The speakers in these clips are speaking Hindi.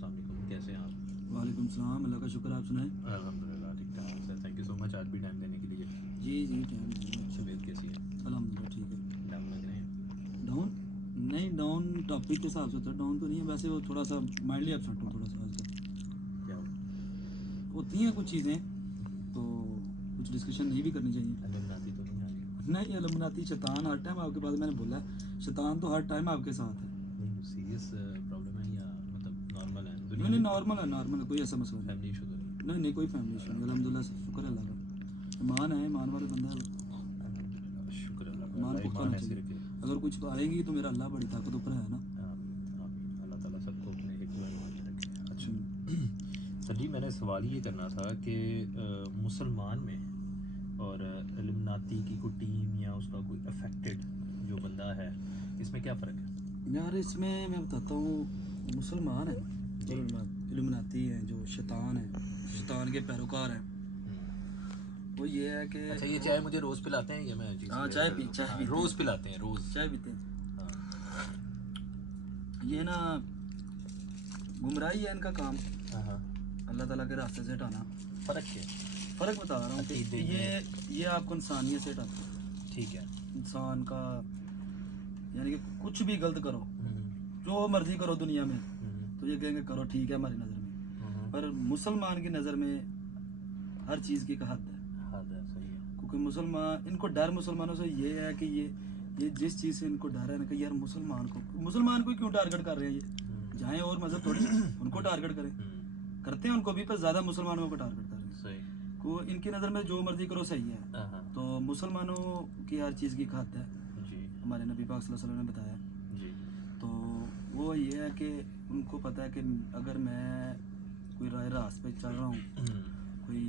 अस्सलाम वालेकुम, कैसे हैं आप? वालेकुम सलाम। अल्लाह का शुक्र, आप सुनाएं। अल्हम्दुलिल्लाह ठीक ठाक sir, thank you so much आज भी टाइम देने के लिए। जी जी, टाइम है, अच्छा। तबीयत कैसी है? अल्हम्दुलिल्लाह ठीक है। डाउन लग रहे हैं? डाउन? नहीं, डाउन टॉपिक के हिसाब से होता है, डाउन तो नहीं है। वैसे वो थोड़ा सा माइंडली अपसेट हूँ थोड़ा सा आजकल। क्या हो? होती हैं कुछ चीज़ें, तो कुछ डिस्कशन नहीं भी करनी चाहिए। एलिमिनाती तो नहीं आ रही? नहीं, अलमनाती शैतान हर टाइम आपके पास, मैंने बोला है शैतान तो हर टाइम आपके साथ है। नहीं सीरियस प्रॉब्लम है या मतलब नॉर्मल है? नहीं नहीं, नॉर्मल है, नॉर्मल है, कोई ऐसा मसला नहीं। फैमिली इशू तो नहीं? नहीं नहीं, कोई फैमिली इशू नहीं, अल्हम्दुलिल्लाह से शुक्र है अल्लाह का। ईमान है, ईमान वाले बंदा है। अल्हम्दुलिल्लाह, शुक्र अल्लाह का, ईमान अल्लाह पुख्ता ईमान होना ऐसे चाहिए। रखे। अगर कुछ आएगी तो मेरा अल्लाह बड़ी ताकत ऊपर है ना। आमीन आमीन, अल्लाह ताला सबको अपने हिफ्ज़ व ईमान में रखे। अच्छा हम्म। सर जी, मैंने सवाल ये करना था कि मुसलमान में और इल्यूमिनाती की कोई टीम या उसका कोई अफेक्टेड जो बंदा है, इसमें क्या फ़र्क है? यार इसमें मैं बताता हूँ, मुसलमान है जी। इल्यूमिनाती हैं, जो शैतान है, शैतान के पैरोकार हैं। वो ये है कि अच्छा, ये चाय मुझे रोज़ पिलाते हैं या मैं चीज़ हाँ, क्लियर चाय कर पी दूँ? चाय हाँ, पीते रोज़ हैं, पिलाते हैं रोज़। चाय पीते हैं। हाँ ये ना गुमराही है इनका काम, हाँ हाँ। अल्लाह ताला के रास्ते से हटाना। फ़र्क क्या है? फ़र्क बता रहा हूँ कि अकीदे में। ये आपको इंसानियत से हटाता है। ठीक है। इंसान का, यानी कि कुछ भी गलत करो, जो मर्जी करो दुनिया में, तो ये कहेंगे करो, ठीक है हमारी नज़र में। पर मुसलमान की नज़र में हर चीज़ की एक हद है। हद है, सही है। क्योंकि मुसलमान, इनको डर मुसलमानों से ये है कि ये जिस चीज़ से इनको डर है ना कि यार मुसलमान को क्यों टारगेट कर रहे हैं ये, जाएं और मज़हब थोड़ी उनको टारगेट करें, करते हैं उनको भी, पर ज़्यादा मुसलमानों को टारगेट कर रहे हैं। सही। को इनकी नज़र में जो मर्जी करो सही है। हाँ तो मुसलमानों की हर चीज़ की एक हद है, जी हमारे नबी पाक सल्लल्लाहु अलैहि वसल्लम ने बताया। जी। तो वो ये है कि उनको पता है कि अगर मैं कोई राह रास्त पे चल रहा हूँ, कोई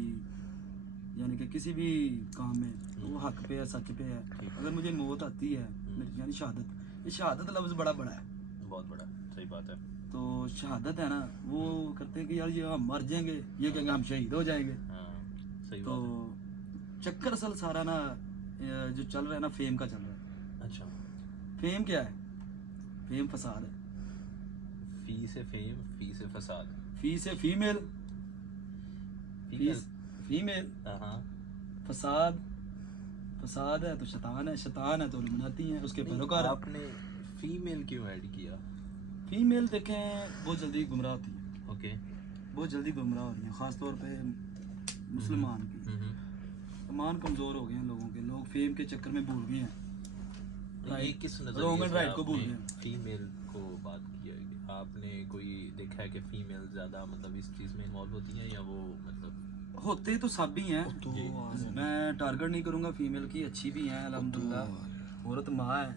यानी कि किसी भी काम में, तो वो हक पे है, सच पे है। अगर मुझे मौत आती है, मेरी यानी शहादत, ये शहादत लफ्ज़ बड़ा बड़ा है, बहुत बड़ा, सही बात है। तो शहादत है ना, वो करते हैं कि यार ये हम मर जाएंगे, ये कहेंगे हम शहीद हो जाएंगे। हाँ सही तो बात है। चक्कर असल सारा ना जो चल रहा है ना, फेम का चल रहा है। अच्छा, फेम क्या है? फेम फसाद है। फी से फेम, फी से फसाद। फी से फीमेल, फीस फीमेल, हाँ। फसाद, फसाद है तो शैतान है, शैतान है तो इल्यूमिनाती है, उसके पैरोकार है। आपने फीमेल क्यों ऐड किया? फीमेल देखें बहुत जल्दी गुमराह होती है, ओके। बहुत जल्दी गुमराह हो रही है, ख़ास तौर पे मुसलमान की। ईमान कमज़ोर हो गए हैं लोगों के, लोग फेम के चक्कर में भूल गए हैं, ये किस रॉन्ग नज़रिए एंड से राइट को भूल आपने गए। फीमेल को बात किया है? आपने कोई देखा है कि फीमेल ज़्यादा मतलब इस चीज़ में इन्वॉल्व होती हैं या वो मतलब? होते तो सब भी हैं, जी मैं टारगेट नहीं करूँगा, फीमेल की अच्छी भी हैं अल्हम्दुलिल्लाह। औरत माँ है,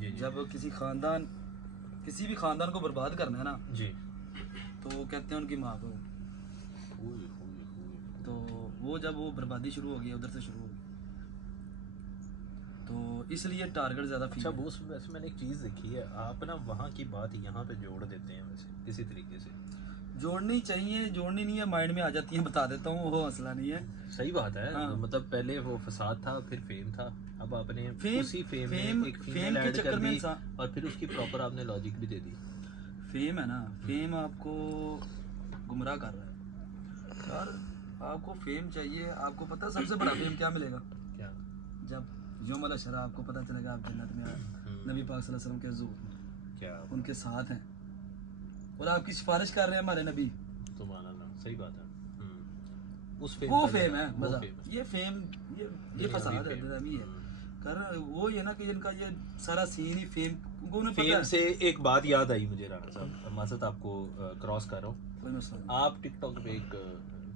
जी जब किसी भी ख़ानदान को बर्बाद करना है ना, जी। तो कहते हैं उनकी माँ को। तो वो जब वो बर्बादी शुरू होगी, उधर से शुरू होगी, तो इसलिए टारगेट ज़्यादा अच्छा, फीमेल। वो वैसे मैंने एक चीज़ देखी है, आप ना वहाँ की बात यहाँ पे जोड़ देते हैं वैसे किसी तरीके से। जोड़नी चाहिए, जोड़नी नहीं है, माइंड में आ जाती है, बता देता हूँ, वो मसला नहीं है। सही बात है। हाँ। मतलब पहले वो फसाद था, फिर फेम था, अब आपने उसी फेम में एक फेम फीमेल के ऐड चक्कर कर में दी इंसान, और फिर उसकी प्रॉपर आपने लॉजिक भी दे दी। फेम है ना, फेम आपको गुमराह कर रहा है यार। आपको फेम चाहिए, आपको पता है सबसे बड़ा फेम क्या मिलेगा? क्या? जब यौम अल-अशरा आपको पता चलेगा आप जन्नत में नबी पाक सल्लल्लाहु अलैहि वसल्लम के हुजूर में, क्या उनके साथ हैं और आपकी सिफारिश कर रहे हैं हमारे नबी। सुभान अल्लाह, सही बात है। उस फेम वो का फेम ज़्यादा- है वो मजा, फेम है। ये फेम, ये दुनियावी फसाद है, फेम। दुनियावी है। कर वो ये ना कि इनका ये सारा सीन ही फेम, उनको उन्हें पता फेम है। से एक बात याद आई मुझे राना साहब, माज़रत आपको क्रॉस कर रहा हूँ। कोई मसला नहीं। आप टिकटॉक पे एक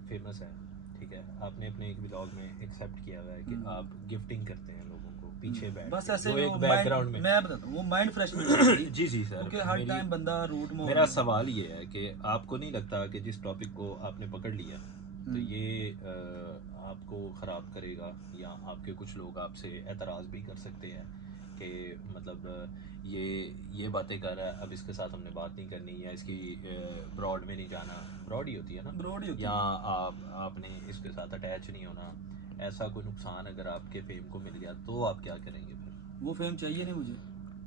फेमस है, ठीक है, आपने अपने एक व्लॉग में एक्सेप्ट किया हुआ है कि आप गिफ्टिंग करते हैं लोगों को पीछे बैठ बस के, ऐसे जो ही एक वो बैकग्राउंड में। मैं बताता हूँ, वो माइंड फ्रेश जी जी सर, क्योंकि हर टाइम बंदा रूट में मेरा सवाल ये है कि आपको नहीं लगता कि जिस टॉपिक को आपने पकड़ लिया तो ये आपको ख़राब करेगा, या आपके कुछ लोग आपसे एतराज़ भी कर सकते हैं कि मतलब ये बातें कर रहा है, अब इसके साथ हमने बात नहीं करनी, या इसकी ब्रॉड में नहीं जाना, ब्रॉड ही होती है ना, ब्रॉड ही होती या है। आपने इसके साथ अटैच नहीं होना, ऐसा कोई नुकसान अगर आपके फेम को मिल गया तो आप क्या करेंगे फिर? वो फेम चाहिए नहीं मुझे,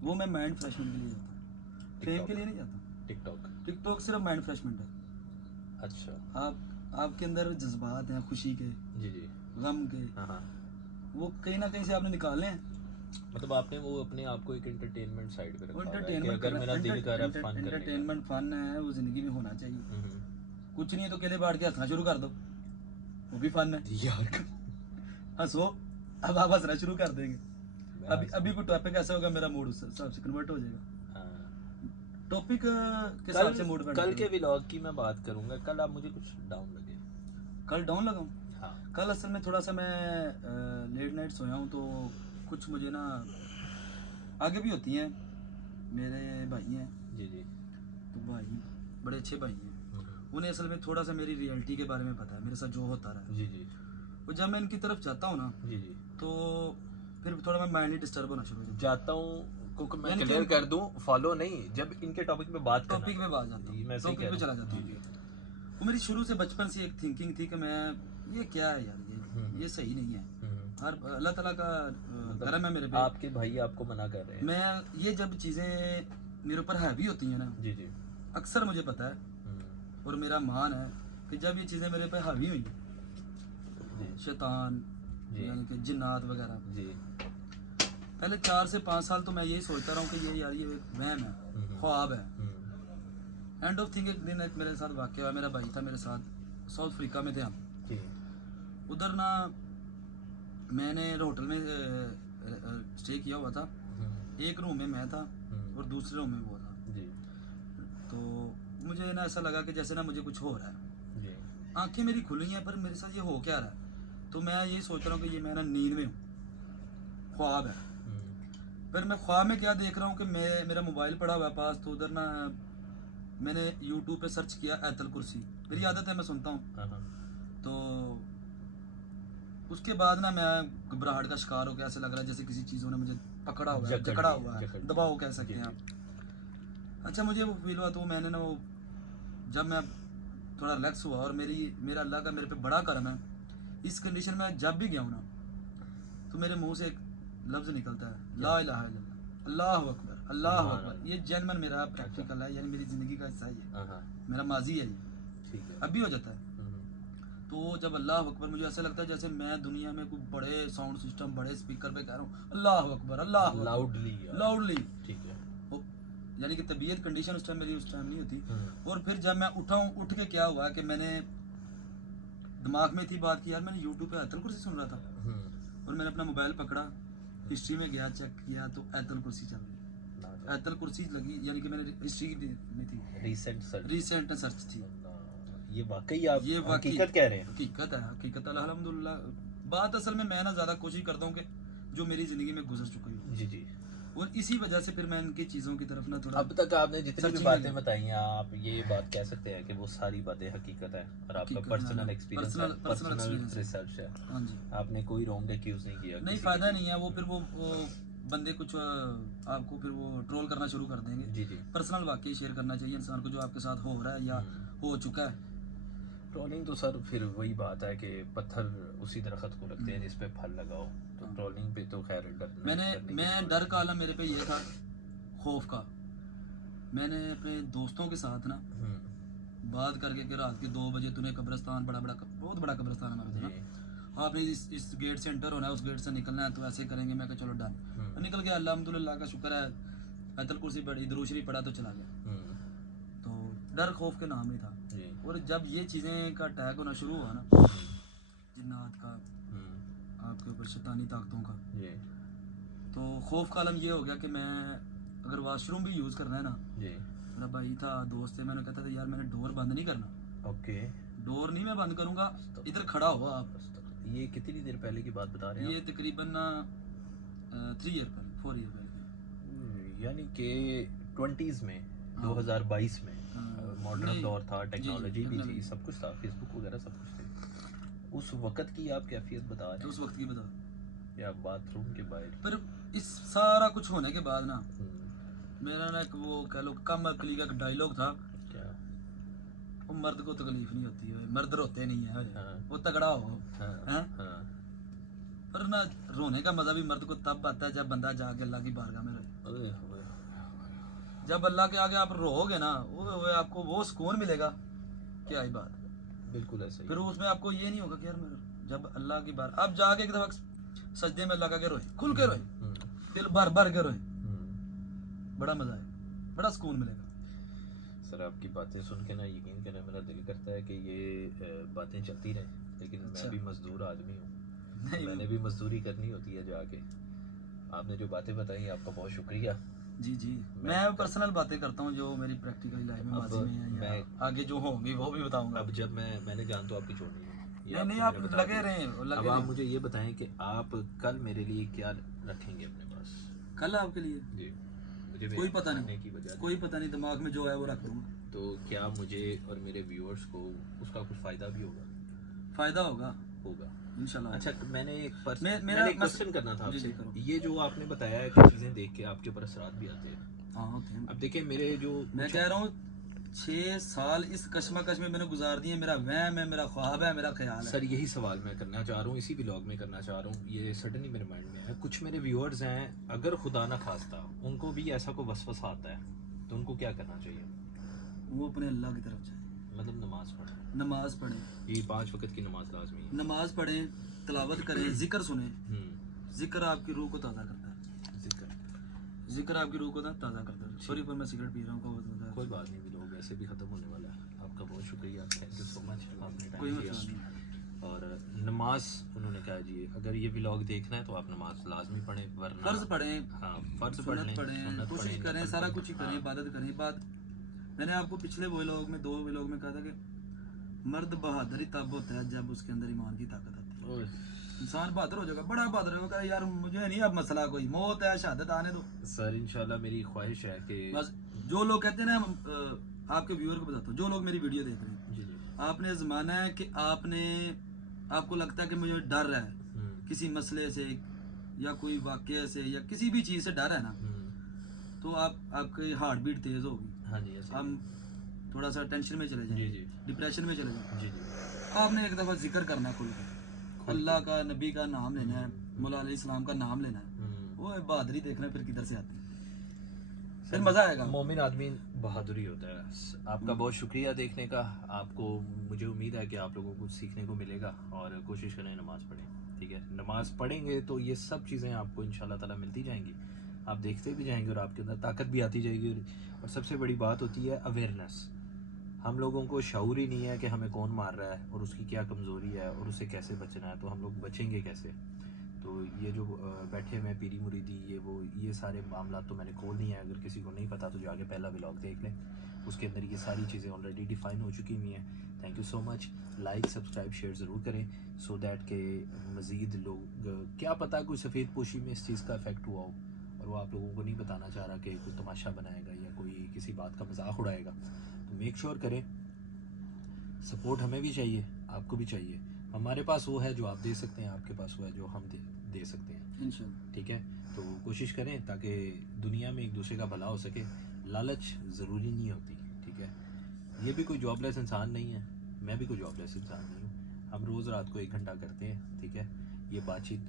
वो मैं माइंड फ्रेशमेंट के लिए जाता हूँ, फेम के लिए नहीं जाता। टिकटॉक? टिकटॉक सिर्फ माइंड फ्रेशमेंट है। अच्छा। आपके अंदर जज्बात हैं खुशी के, जी जी। गम के, हाँ, वो कहीं ना कहीं से आपने निकालने हैं। मतलब आपने वो अपने आप को एक एंटरटेनमेंट साइड पे वो रखा हुआ है कि एंटरटेनमेंट अगर मेरा दिल कर रहा है फन करने का। एंटरटेनमेंट फन है, वो जिंदगी में होना चाहिए। हम्म। कुछ नहीं है तो केले बांट के हंसना शुरू कर दो, वो भी फन है। यार हंसो, अब आप हंसना शुरू कर देंगे। मैं अभी अभी कोई टॉपिक ऐसा होगा, मेरा मूड उस हिसाब से कन्वर्ट हो जाएगा। हाँ। टॉपिक के हिसाब से मूड कल के व्लॉग की मैं बात करूंगा। कल आप मुझे कुछ डाउन लगे। कल डाउन लगाऊं? हाँ। कल असल में थोड़ा सा मैं लेट नाइट सोया हूँ, तो कुछ मुझे ना आगे भी होती हैं। मेरे भाई हैं, जी जी। तो भाई बड़े अच्छे भाई हैं। हम्म। उन्हें असल में थोड़ा सा मेरी रियलिटी के बारे में पता है, मेरे साथ जो होता रहा है। जी जी। और जब मैं इनकी तरफ जाता हूँ ना, जी जी। तो फिर थोड़ा मैं माइंड ही डिस्टर्ब होना शुरू हो जाता जाता हूँ क्योंकि मैं यानी कि क्लियर कर दूं, फॉलो नहीं, जब इनके टॉपिक पे बात है। करना टॉपिक पे बात जाता हूँ, मैं सही टॉपिक कह पे रहा चला हूँ। जाता जी हूँ। जी। वो मेरी शुरू से बचपन से एक थिंकिंग थी कि मैं ये क्या है यार, ये सही नहीं है। हर अल्लाह ताला का करम है मेरे पे। आपके भाई आपको मना कर रहे हैं? मैं ये जब चीज़ें मेरे ऊपर हैवी होती हैं ना, जी जी। अक्सर मुझे पता है और मेरा मान है कि जब ये चीज़ें मेरे पे हावी हुई, जी शैतान जी। यानी कि जिन्नात वगैरह, जी। पहले 4 से 5 साल तो मैं यही सोचता रहा हूँ कि ये यार ये एक वहम है, ख्वाब है। एंड ऑफ थिंग एक दिन एक मेरे साथ वाक़या हुआ। मेरा भाई था मेरे साथ, साउथ अफ्रीका में थे हम। जी। उधर ना मैंने होटल में स्टे किया हुआ था। एक रूम में मैं था और दूसरे रूम में वो था। जी तो मुझे ना ऐसा लगा कि जैसे ना मुझे कुछ हो रहा है। जी। आंखें मेरी खुली हैं पर मेरे साथ ये हो क्या रहा है। तो मैं ये सोच रहा हूँ कि ये मैं ना नींद में हूँ, ख्वाब है। फिर मैं ख्वाब में क्या देख रहा हूँ कि मेरा मोबाइल पड़ा हुआ है पास, तो उधर ना मैंने यूट्यूब पे सर्च किया आयतल कुर्सी। मेरी आदत है, मैं सुनता हूँ। तो उसके बाद ना मैं घबराहट का शिकार हो गया। ऐसे लग रहा है जैसे किसी चीज़ों ने मुझे पकड़ा हुआ है, जकड़ा हुआ है, दबाव कह सकते हैं आप। अच्छा, मुझे वो फील हुआ, तो मैंने ना वो जब मैं थोड़ा रिलैक्स हुआ और मेरा अल्लाह का मेरे पे बड़ा करम है, इस कंडीशन में जब भी गया हूँ ना, तो मेरे मुंह से एक लफ्ज़ निकलता है, ला इलाहा इल्लल्लाह, अल्लाहु अकबर, अल्लाहु अकबर। ये जेन्युइन मेरा प्रैक्टिकल है, यानी मेरी ज़िंदगी का हिस्सा ही है, मेरा माजी है ये, अब भी हो जाता है। तो जब अल्लाह अकबर, मुझे ऐसा लगता है जैसे मैं दुनिया में कोई बड़े साउंड सिस्टम, बड़े स्पीकर पे कह रहा हूँ अल्लाह अकबर, अल्लाह लाउडली। ठीक है। यानी कि तबीयत कंडीशन उस टाइम मेरी उस टाइम नहीं होती। और फिर जब मैं उठ के क्या हुआ कि मैंने दिमाग में थी बात की, यार मैंने यूट्यूब पे आयतल कुर्सी सुन रहा था, और मैंने अपना मोबाइल पकड़ा, हिस्ट्री में गया, चेक किया, तो आयतल कुर्सी चल रही, आयतल कुर्सी लगी, यानी कि मैंने हिस्ट्री में थी, रिसेंट सर्च थी। ये वाकई आप ये हकीकत कह रहे हैं? हकीकत है, हकीकत अल्हम्दुलिल्लाह। बात असल में मैं ना ज़्यादा कोशिश करता हूँ कि जो मेरी ज़िंदगी में गुजर चुकी है। जी जी। और इसी वजह से फिर मैं इनकी चीज़ों की तरफ ना थोड़ा, अब तक आपने जितनी भी बातें बताई हैं, आप ये बात कह सकते हैं कि वो सारी बातें हकीकत है और आपका पर्सनल एक्सपीरियंस है, पर्सनल रिसर्च है। हाँ जी। आपने कोई रॉन्ग एक्यूज नहीं किया? नहीं, फ़ायदा नहीं है वो। फिर वो बंदे कुछ आपको फिर वो ट्रोल करना शुरू कर देंगे। जी जी। पर्सनल वाकई शेयर करना चाहिए इंसान को, जो आपके साथ हो रहा है या हो चुका है। ट्रोलिंग तो सर फिर वही बात है कि पत्थर उसी दरख्त को लगते हैं जिस पे फल लगाओ। तो ट्रोलिंग पे तो खैर मैं डर का आलम मेरे पे ये था, खौफ का। मैंने अपने दोस्तों के साथ ना बात करके कि रात के 2 बजे तूने कब्रिस्तान, बहुत बड़ा कब्रिस्तान है हमारे ना, आपने इस गेट से एंटर होना है, उस गेट से निकलना है, तो ऐसे करेंगे। मैं कहा चलो डन। तो निकल गया, अल्हम्दुलिल्लाह का शुक्र है, आयतल कुर्सी पढ़ी, दुरूद शरीफ पढ़ा, तो चला गया। तो डर खौफ के नाम ही था। और जब ये चीज़ें का अटैक होना शुरू हुआ ना, जिन्नात का, आपके ऊपर शैतानी ताकतों का, तो खौफ का आलम ये हो गया कि मैं अगर वाशरूम भी यूज़ करना है ना, मेरा भाई था, दोस्त है, मैंने कहता था यार मैंने डोर बंद नहीं करना। ओके। डोर नहीं मैं बंद करूँगा, इधर खड़ा हो आप। ये कितनी देर पहले की बात बता रहे हैं? ये तकरीबन 3 ईयर पहले, 4 ईयर पहले, यानी कि 20s में, 2022 में मॉडर्न दौर था, टेक्नोलॉजी भी थी, सब कुछ था, फेसबुक वगैरह सब कुछ थे। उस वक्त की आप कैफियत बता रहे हैं? उस वक्त की बता, या बाथरूम के बाहर? पर इस सारा कुछ होने के बाद ना, मेरा ना एक वो कह लो कम अकली का डायलॉग था, क्या? वो मर्द को तकलीफ नहीं होती है, मर्द रोते नहीं है, वो तगड़ा हो। पर ना रोने का मजा भी मर्द को तब आता है जब बंदा जाके अल्लाह की बारगाह में रोए। जब अल्लाह के आगे आप रोओगे ना वो आपको वो सुकून मिलेगा, क्या ही बात। बिल्कुल ऐसा ही फिर उसमें आपको ये नहीं होगा कि यार मेरा जब अल्लाह की बार आप जाके एक दफा सजदे में अल्लाह के रोए, खुल के रोए, दिल भर भर के रोए, बड़ा मजा है, बड़ा सुकून मिलेगा। सर आपकी बातें सुन के ना यकीन करना मेरा दिल करता है कि ये बातें चलती रहें, लेकिन मैं भी मजदूर आदमी हूँ, मैंने भी मजदूरी करनी होती है जाके। आपने जो बातें बताई आपका बहुत शुक्रिया। जी जी, मैं पर्सनल बातें करता हूँ जो मेरी प्रैक्टिकल लाइफ में माजी में है, मैं आगे जो होंगी वो भी बताऊंगा। अब जब मैंने जान तो आपकी छोड़नी है, नहीं आप लगे रहे। अब आप मुझे ये बताएं कि आप कल मेरे लिए क्या रखेंगे अपने पास? कल आपके लिए जी मुझे कोई पता नहीं, की वजह कोई पता नहीं, दिमाग में जो है वो रख दूंगा। तो क्या मुझे और मेरे व्यूअर्स को उसका कुछ फायदा भी होगा? फायदा होगा इंशाल्लाह। अच्छा मैंने एक मेरा क्वेश्चन करना था आपसे। ये जो आपने बताया है कि चीज़ें देख के आपके ऊपर असरात भी आते हैं। हाँ होते हैं। अब देखिए मेरे जो मैं कह रहा हूँ 6 साल इस कश्मकश में मैंने गुजार दिए, मेरा वहम है, मेरा ख्वाब है, मेरा ख्याल है। सर यही सवाल मैं करना चाह रहा हूँ, इसी व्लॉग में करना चाह रहा हूँ, ये सडनली मेरे माइंड में है। कुछ मेरे व्यूअर्स हैं, अगर खुदा ना खास्ता उनको भी ऐसा कोई वसवसा आता है तो उनको क्या करना चाहिए? वो अपने अल्लाह की तरफ जाए, मतलब नमाज पढ़े। नमाज पढ़े, ये 5 वक्त की नमाज लाजमी है। नमाज पढ़े, तिलावत करें, जिक्र सुने। जिक्र आपकी रूह को ताज़ा करता है। जिक्र आपकी रूह को ताज़ा करता है। सॉरी पर मैं सिगरेट पी रहा हूँ, कोई बात नहीं, लोग वैसे भी ख़त्म होने वाला है। आपका बहुत शुक्रिया, थैंक यू सो मच, आपने टाइम दिया। और नमाज उन्होंने कहा जी अगर ये व्लॉग देखना है तो आप नमाज लाजमी पढ़ें, वरना फ़र्ज़ पढ़ें। हाँ फ़र्ज़ पढ़ें, कोशिश करें, सारा कुछ ही करें, इबादत करें। बात मैंने आपको पिछले व्लॉग में 2 व्लॉग में कहा था कि मर्द बहादुरी तब होता है जब उसके अंदर ईमान की ताकत आती है। इंसान बहादुर हो जाएगा, बड़ा बहादुर होगा, यार मुझे नहीं अब मसला कोई, मौत है शहादत आने दो। सर इंशाल्लाह मेरी ख्वाहिश है कि बस जो लोग कहते हैं ना, आपके व्यूअर को बताता हूँ, जो लोग मेरी वीडियो देख रहे हैं, जी जी, आपने ज़माना है कि आपको लगता है कि मुझे डर है किसी मसले से या कोई वाक़या से या किसी भी चीज़ से डर है ना, तो आपकी हार्ट बीट तेज़ होगी। हाँ जी, हम थोड़ा सा टेंशन में चले जाएंगे, जी डिप्रेशन में चले जाएंगे। जी जी, आपने एक दफ़ा जिक्र करना खुल कर, अल्लाह का, नबी का नाम लेना है, मौला अलैहिस्सलाम का नाम लेना है, वो बहादुरी देखना फिर किधर से आती है, फिर मज़ा आएगा। मोमिन आदमी बहादुरी होता है। आपका बहुत शुक्रिया देखने का। आपको मुझे उम्मीद है कि आप लोगों को कुछ सीखने को मिलेगा और कोशिश करें नमाज़ पढ़ें, ठीक है? नमाज़ पढ़ेंगे तो ये सब चीज़ें आपको इंशाल्लाह ताला मिलती जाएंगी, आप देखते भी जाएंगे और आपके अंदर ताकत भी आती जाएगी। और सबसे बड़ी बात होती है अवेयरनेस। हम लोगों को शऊर ही नहीं है कि हमें कौन मार रहा है और उसकी क्या कमज़ोरी है और उससे कैसे बचना है, तो हम लोग बचेंगे कैसे? तो ये जो बैठे हुए पीरी मुरीदी ये सारे मामला तो मैंने खोल नहीं है, अगर किसी को नहीं पता तो जाके पहला व्लॉग देख लें, उसके अंदर ये सारी चीज़ें ऑलरेडी डिफ़ाइन हो चुकी हुई हैं। Thank you so much. Like subscribe share ज़रूर करें सो दैट के मज़ीद लोग, क्या पता कोई सफ़ेद पोशी में इस चीज़ का इफ़ेक्ट हुआ हो और वो आप लोगों को नहीं बताना चाह रहा कि कोई तमाशा बनाएगा या कोई किसी बात का मजाक उड़ाएगा। तो मेक श्योर करें, सपोर्ट हमें भी चाहिए, आपको भी चाहिए। हमारे पास वो है जो आप दे सकते हैं, आपके पास वो है जो हम दे सकते हैं इंशाल्लाह, ठीक है? तो कोशिश करें ताकि दुनिया में एक दूसरे का भला हो सके। लालच ज़रूरी नहीं होती, ठीक है? ये भी कोई जॉबलेस इंसान नहीं है, मैं भी कोई जॉबलेस इंसान नहीं हूँ। हम रोज़ रात को 1 घंटा करते हैं, ठीक है? ये बातचीत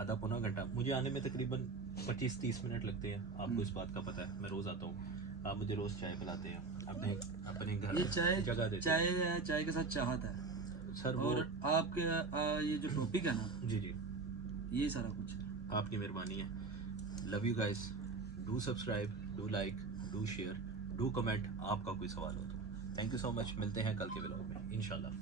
आधा पौना घंटा, मुझे आने में तकरीबन 25-30 मिनट लगते हैं, आपको इस बात का पता है। मैं रोज़ आता हूँ, आप मुझे रोज़ चाय पिलाते हैं, अपने घर जगह देते हैं। चाय के साथ चाहत है सर, और आपके ये जो टॉपिक है ना, जी जी, ये सारा कुछ है, आपकी मेहरबानी है। Love you guys, do subscribe, do like, do share, do comment, आपका कोई सवाल हो तो। थैंक यू सो मच, मिलते हैं कल के व्लॉग में इंशाल्लाह।